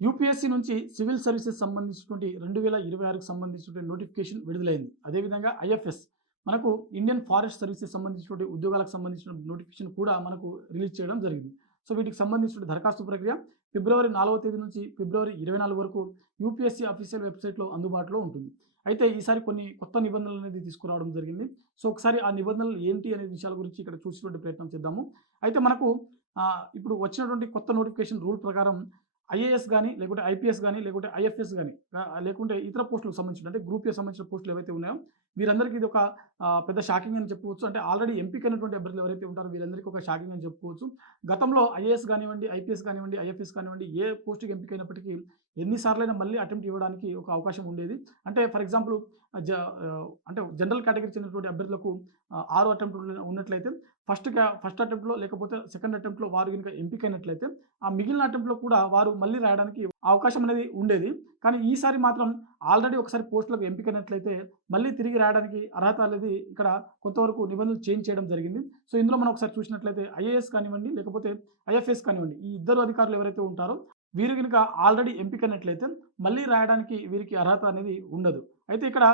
UPSC నుంచి civil services సంబంధించినటువంటి 2026కి సంబంధించినటువంటి నోటిఫికేషన్ విడుదలైంది. అదేవిధంగా ఐఎఫ్ఎస్ మనకు ఇండియన్ ఫారెస్ట్ సర్వీసెస్ సంబంధించినటువంటి ఉద్యోగాలకు సంబంధించిన నోటిఫికేషన్ కూడా మనకు రిలీజ్ చేయడం జరిగింది. సో, వీటికి సంబంధించిన దరఖాస్తు ప్రక్రియ ఫిబ్రవరి 4వ తేదీ నుంచి ఫిబ్రవరి 24 వరకు యూపీఎస్సీ అఫీషియల్ వెబ్‌సైట్‌లో అందుబాటులో ఉంటుంది. అయితే ఈసారి కొన్ని కొత్త నిబంధనలనేది తీసుకురావడం జరిగింది. సో, ఒకసారి ఆ నిబంధనలు ఏంటి అనే విషయాల గురించి ఇక్కడ చూసేటువంటి ప్రయత్నం చేద్దాము. అయితే మనకు ఇప్పుడు వచ్చినటువంటి కొత్త నోటిఫికేషన్ రూల్ ప్రకారం ఐఏఎస్ గాని, లేకుంటే ఐపీఎస్ గాని, లేకుంటే ఐఎఫ్ఎస్ గాని, లేకుంటే ఇతర పోస్టులకు సంబంధించిన అంటే గ్రూప్ ఏ సంబంధించిన పోస్టులు ఏవైతే ఉన్నాయో వీరందరికీ ఇది ఒక పెద్ద షాకింగ్ అని చెప్పుకోవచ్చు. అంటే ఆల్రెడీ ఎంపికైనటువంటి అభ్యర్థులు ఎవరైతే ఉంటారో వీరందరికీ ఒక షాకింగ్ అని చెప్పుకోవచ్చు. గతంలో ఐఏఎస్ గానివ్వండి, ఐపీఎస్ కానివ్వండి, ఐఎఫ్ఎస్ కానివ్వండి ఏ పోస్ట్‌కి ఎంపికైనప్పటికీ ఎన్ని సార్లైనా మళ్ళీ అటెంప్ట్ ఇవ్వడానికి ఒక అవకాశం ఉండేది. అంటే ఫర్ ఎగ్జాంపుల్ అంటే జనరల్ కేటగిరీకి చెందినటువంటి అభ్యర్థులకు 6 అటెంప్ట్‌లు ఉన్నట్లయితే ఫస్ట్ అటెంప్ట్‌లో లేకపోతే సెకండ్ అటెంప్ట్‌లో వారు గనుక ఎంపికైనట్లయితే ఆ మిగిలిన అటెంప్ట్‌లో కూడా వారు మళ్ళీ రాయడానికి అవకాశం అనేది ఉండేది. కానీ ఈసారి మాత్రం ఆల్రెడీ ఒకసారి పోస్ట్‌లకు ఎంపికైనట్లయితే మళ్ళీ తిరిగి రాయడానికి అర్హత అనేది ఇక్కడ కొంతవరకు నిబంధనలు చేంజ్ చేయడం జరిగింది. సో, ఇందులో మనం ఒకసారి చూసినట్లయితే ఐఏఎస్ కానివ్వండి, లేకపోతే ఐఎఫ్ఎస్ కానివ్వండి, ఈ ఇద్దరు అధికారులు ఎవరైతే ఉంటారో వీరు గనుక ఆల్రెడీ ఎంపికైనట్లయితే మళ్ళీ రాయడానికి వీరికి అర్హత అనేది ఉండదు. అయితే ఇక్కడ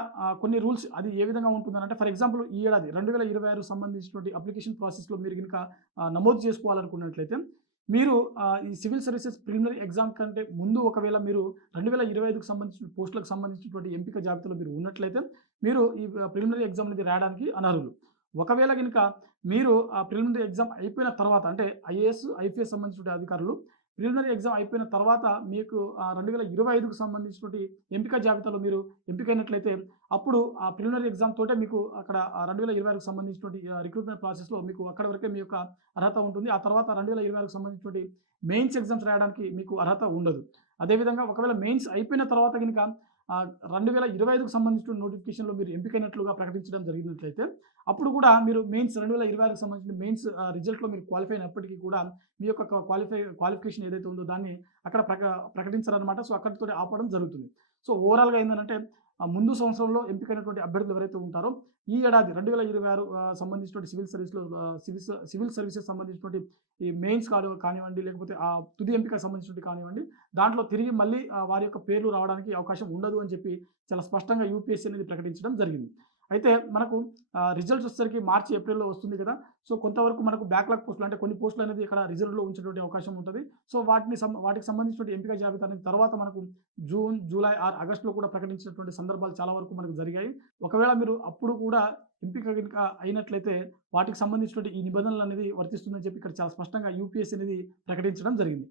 కొన్ని రూల్స్ అది ఏ విధంగా ఉంటుందనంటే ఫర్ ఎగ్జాంపుల్ ఈ ఏడాది 2026 సంబంధించినటువంటి అప్లికేషన్ ప్రాసెస్‌లో మీరు గనుక నమోదు చేసుకోవాలనుకున్నట్లయితే మీరు ఈ సివిల్ సర్వీసెస్ ప్రిలిమినరీ ఎగ్జామ్ కంటే ముందు ఒకవేళ మీరు 2025కి సంబంధించిన పోస్టులకు సంబంధించినటువంటి ఎంపిక జాబితాలో మీరు ఉన్నట్లయితే మీరు ఈ ప్రిలిమినరీ ఎగ్జామ్ అనేది రాయడానికి అనర్హులు. ఒకవేళ గనుక మీరు ఆ ప్రిలిమినరీ ఎగ్జామ్ అయిపోయిన తర్వాత అంటే ఐఏఎస్, ఐపీఎస్ సంబంధించినటువంటి అధికారులు ప్రిలిమినరీ ఎగ్జామ్ అయిపోయిన తర్వాత మీకు 2025కి సంబంధించినటువంటి ఎంపిక జాబితాలో మీరు ఎంపికైనట్లయితే అప్పుడు ఆ ప్రిలిమినరీ ఎగ్జామ్ తోటే మీకు అక్కడ 2026కి సంబంధించినటువంటి రిక్రూట్‌మెంట్ ప్రాసెస్‌లో మీకు అక్కడి వరకే మీ యొక్క అర్హత ఉంటుంది. ఆ తర్వాత 2026కి సంబంధించినటువంటి మెయిన్స్ ఎగ్జామ్స్ రాయడానికి మీకు అర్హత ఉండదు. అదేవిధంగా ఒకవేళ మెయిన్స్ అయిపోయిన తర్వాత గనుక 2025కి సంబంధించిన నోటిఫికేషన్‌లో మీరు ఎంపికైనట్లుగా ప్రకటించడం జరిగినట్లయితే అప్పుడు కూడా మీరు మెయిన్స్ 2026కి సంబంధించిన మెయిన్స్ రిజల్ట్‌లో మీరు క్వాలిఫై అయినప్పటికీ కూడా మీ యొక్క క్వాలిఫికేషన్ ఏదైతే ఉందో దాన్ని అక్కడ ప్రకటించరనమాట. సో, అక్కడితోటి ఆపడం జరుగుతుంది. సో, ఓవరాల్‌గా ఏందనంటే ముందు సంవత్సరంలో ఎంపికైనటువంటి అభ్యర్థులు ఎవరైతే ఉంటారో ఈ ఏడాది 2026 సంబంధించినటువంటి సివిల్ సర్వీసెస్ సంబంధించినటువంటి ఈ మెయిన్స్ కానివ్వండి, లేకపోతే తుది ఎంపికకు సంబంధించినవి కానివ్వండి, దాంట్లో తిరిగి మళ్ళీ వారి యొక్క పేర్లు రావడానికి అవకాశం ఉండదు అని చెప్పి చాలా స్పష్టంగా యూపీఎస్సీ అనేది ప్రకటించడం జరిగింది. అయితే మనకు రిజల్ట్స్ వచ్చేసరికి మార్చి, ఏప్రిల్‌లో వస్తుంది కదా! సో, కొంతవరకు మనకు బ్యాక్‌లాగ్ పోస్టులు అంటే కొన్ని పోస్టులు అనేది ఇక్కడ రిజర్వ్‌లో ఉంచేటువంటి అవకాశం ఉంటది. సో, వాటికి సంబంధించినటువంటి ఎంపిక జాబితా అనేది తర్వాత మనకు జూన్, జూలై ఆర్ ఆగస్ట్‌లో కూడా ప్రకటించినటువంటి సందర్భాలు చాలా వరకు మనకు జరిగాయి. ఒకవేళ మీరు అప్పుడు కూడా ఎంపిక గనుక అయినట్లయితే వాటికి సంబంధించినటువంటి ఈ నిబంధనలనేది వర్తిస్తుందని చెప్పి ఇక్కడ చాలా స్పష్టంగా యూపీఎస్సీ అనేది ప్రకటించడం జరిగింది.